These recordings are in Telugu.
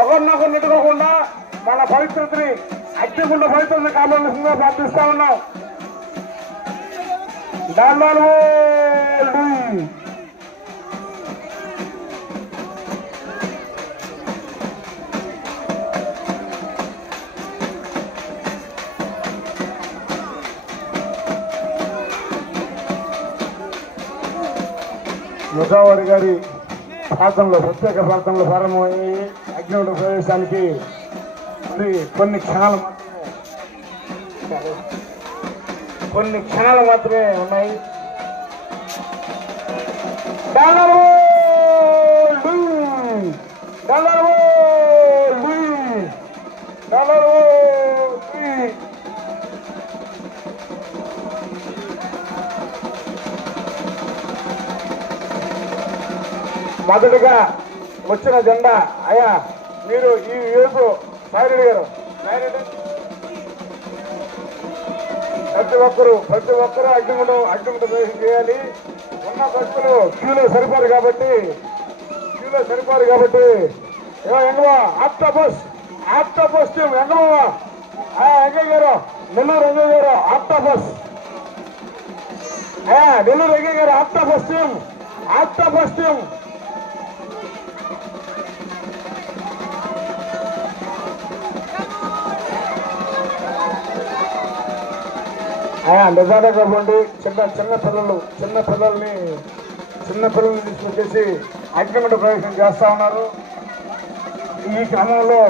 ఒకరినొకరు నెట్టుకోకుండా మన పవిత్రతని అగ్నిగుండ పవిత్రతని కాపాడాల్సిందిగా ప్రార్థిస్తా ఉన్నాం. దండాలు ముసావాడి గారి ప్రాంతంలో ప్రత్యేక ప్రాంతంలో ప్రారంభమయ్యి అగ్నిగుండ ప్రవేశానికి కొన్ని క్షణాలు మాత్రమే ఉన్నాయి. మొదటిగా వచ్చిన జెండా అయ్యా మీరు ఈ యూత్ సాయిరెడ్డి గారు ప్రతి ఒక్కరూ అగ్నిగుండ ప్రవేశం చేయాలి. ఉన్న భక్తులు క్యూలో సరిపోరు కాబట్టి ఎంగవా ఆక్టోపస్ టీం ఎంగవా ఎంగయ్య గారు నెల్లూరు ఎంగయ్య గారు ఆక్టోపస్ నెల్లూరు ఎంగయ్య గారు ఆక్టోపస్ టీం నిజానే కాబట్టి చిన్న పిల్లల్ని తీసుకొచ్చేసి అగ్నిగుండ ప్రవేశం చేస్తా ఉన్నారు. ఈ క్రమంలో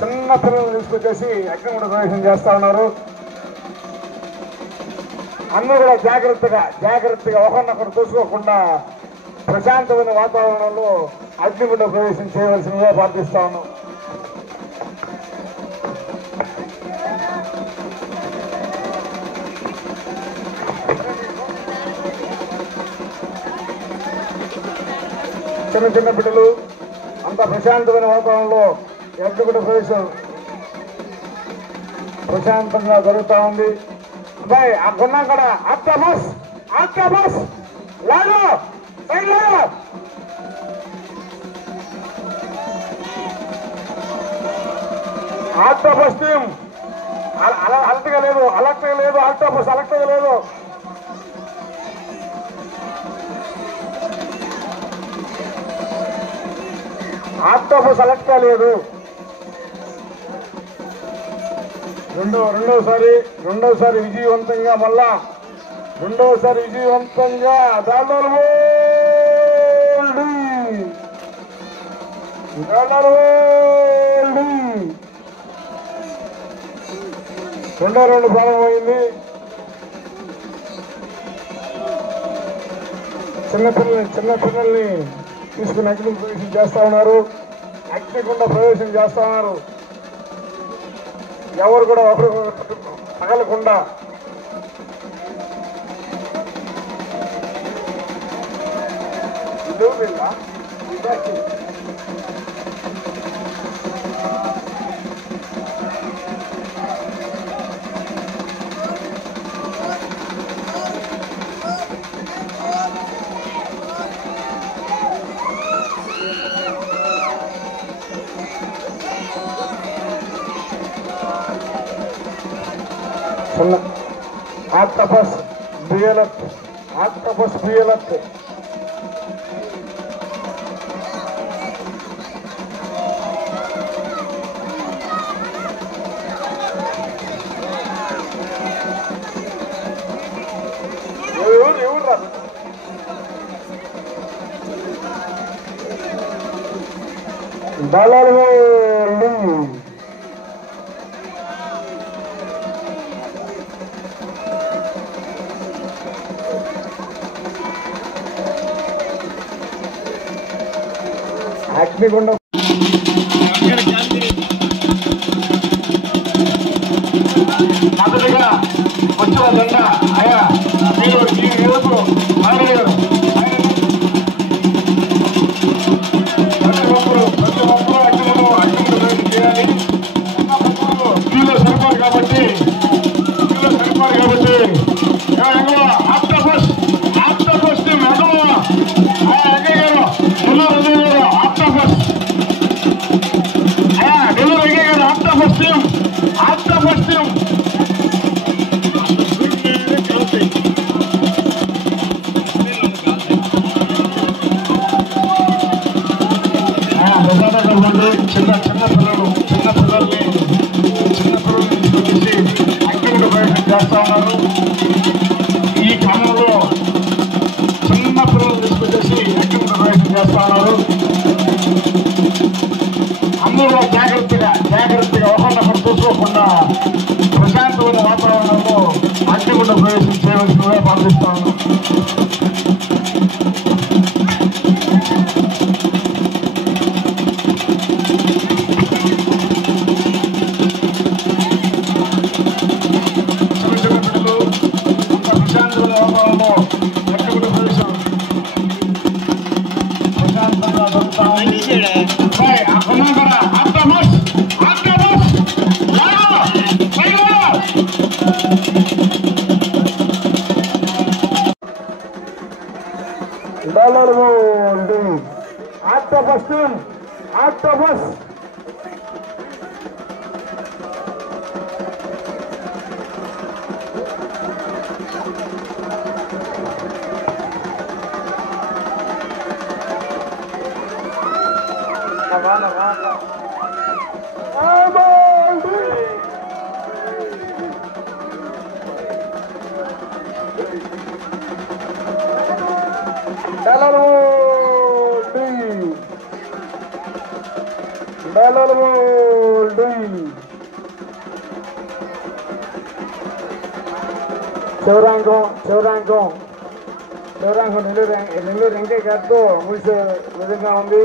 చిన్న పిల్లల్ని తీసుకొచ్చేసి అగ్నిగుండ ప్రవేశం చేస్తా ఉన్నారు. అందరూ కూడా జాగ్రత్తగా ఒకరినొకరు చూసుకోకుండా ప్రశాంతమైన వాతావరణంలో అగ్నిగుండ ప్రవేశం చేయవలసిందిగా ప్రార్థిస్తా ఉన్నాం. చిన్న బిడ్డలు అంత ప్రశాంతమైన వాతావరణంలో అగ్నిగుండ ప్రవేశం ప్రశాంతంగా జరుగుతూ ఉంది. అబ్బాయి ఆ కొన్నాం కూడా ఆక్టోపస్ లాగా ఆక్టోపస్ టీం అలర్ట్గా లేదు ఆక్టోపస్ అలర్ట్గా లేదు. ఆక్టోపస్ అలర్ట్గా లేదు. రెండోసారి విజయవంతంగా దాదాపు రెండో రౌండ్ ప్రారంభమైంది. చిన్నపిల్లల్ని తీసుకుని అగ్నిగుండ ప్రవేశం చేస్తా ఉన్నారు. ఎవరు కూడా ఒకరు తగలకుండా ఆక్టోపస్ బిఎల్ఎఫ్ ఎవరు రాదు. దళాలు అగ్నిగుండ మొదటిగా వచ్చిన జెండా అయ్యా మీరు ఈ యూత్ ప్రతి ఒక్కరూ అగ్నిగుండ చేయాలి. క్యూలో సరిపోరు కాబట్టి ఆక్టోపస్ టీం ఎంగయ్య గారు చిన్నపిల్లల్ని తీసుకొచ్చేసి అగ్నిగుండ ప్రవేశం చేస్తా ఉన్నారు. ఈ క్రమంలో చిన్నపిల్లలు తీసుకొచ్చేసి అగ్నిగుండ ప్రవేశం చేస్తా ఉన్నారు. అందరూ జాగ్రత్తగా ఒకరినొకరు చూసుకోకుండా ప్రశాంతమైన వాతావరణంలో అగ్నిగుండ ప్రవేశం చేయవలసిందిగా ప్రార్థిస్తా ఉన్నాం. చిన్న పిల్లలు ప్రశాంతమైన వాతావరణంలో అగ్నిగుండ ప్రవేశం ప్రశాంతంగా జరుగుతా ఉంది. ఆక్టోపస్ శివరాంకం నెల్లూరు వెంకయ్య గారితో ముగిసే విధంగా ఉంది.